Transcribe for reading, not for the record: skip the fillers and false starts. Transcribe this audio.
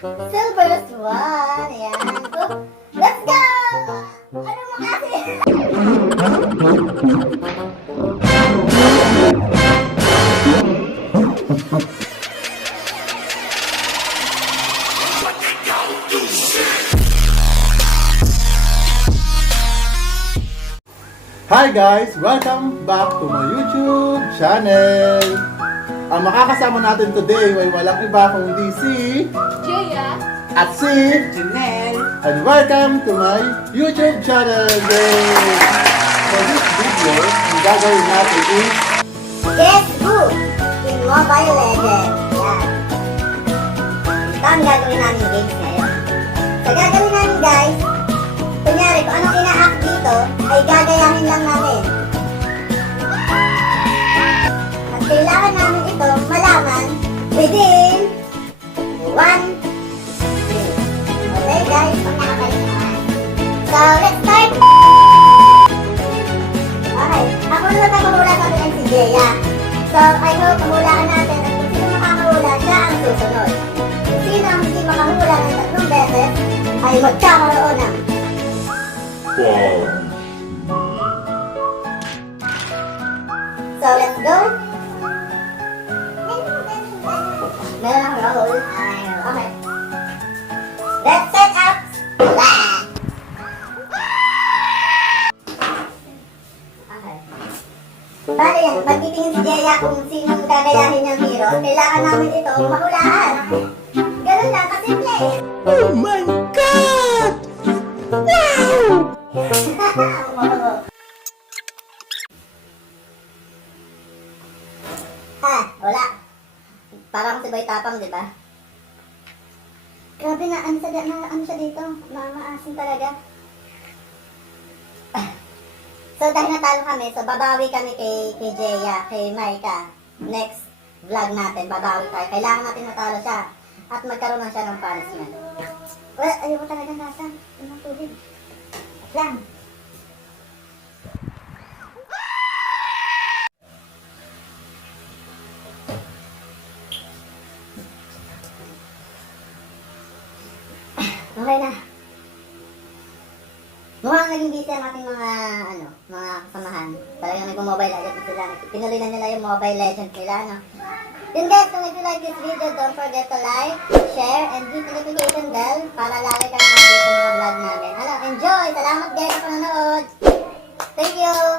Silver Swan. Ayan. So, let's go! Ano mo kasi? Hi guys! Welcome back to my YouTube channel! Ang makakasama natin today ay walang iba kundi si Jaya at si Janelle. and welcome to my YouTube channel! Yay! For this video, ang gagawin natin is Guess who? In Mobile Legends. Yan. Ito ang gagawin namin games ngayon. So, gagawin namin guys, kunyari kung anong ina-act dito, ay gagayahin lang namin. At kailangan namin ito malaman within 1 minute. Okay guys, pag nakabalik naman. So, let's start! Okay, ako na magpapahula sa atin si Jaya. So, I hope mahulaan natin at kung sino makakahula, siya ang susunod. Kung sino ang hindi makahula ng 3 beses, ay magkakaroon ng So, let's go. Meron akong roll. Okay. Let's set up. Okay. Bale yan, pagtitingin si Jaya kung sinong gagayahin niyang hero, kailangan namin ito mahulaan. Ganun lang, kasimple. Oh my God! Wow! Wala. Parang si Boy Tapang, di ba? Grabe na, ano siya dito? Maasin talaga. So, dahil natalo kami, so babawi kami kay Jaya, kay Maika. Next vlog natin, babawi tayo. Kailangan natin natalo siya. At magkaroon na siya ng punishment. Well, ayoko talaga nasa. Anong tubig? Lang. Okay na. Mukhang naging busy ang ating mga kasamahan. Talagang nag-mobile legends sila. Pinuloy na nila yung mobile legends nila, no? Yun guys, kung if you like this video, don't forget to like, share, and hit the notification bell para lagi kang update sa mga vlog namin. Enjoy! Salamat guys sa panonood! Thank you!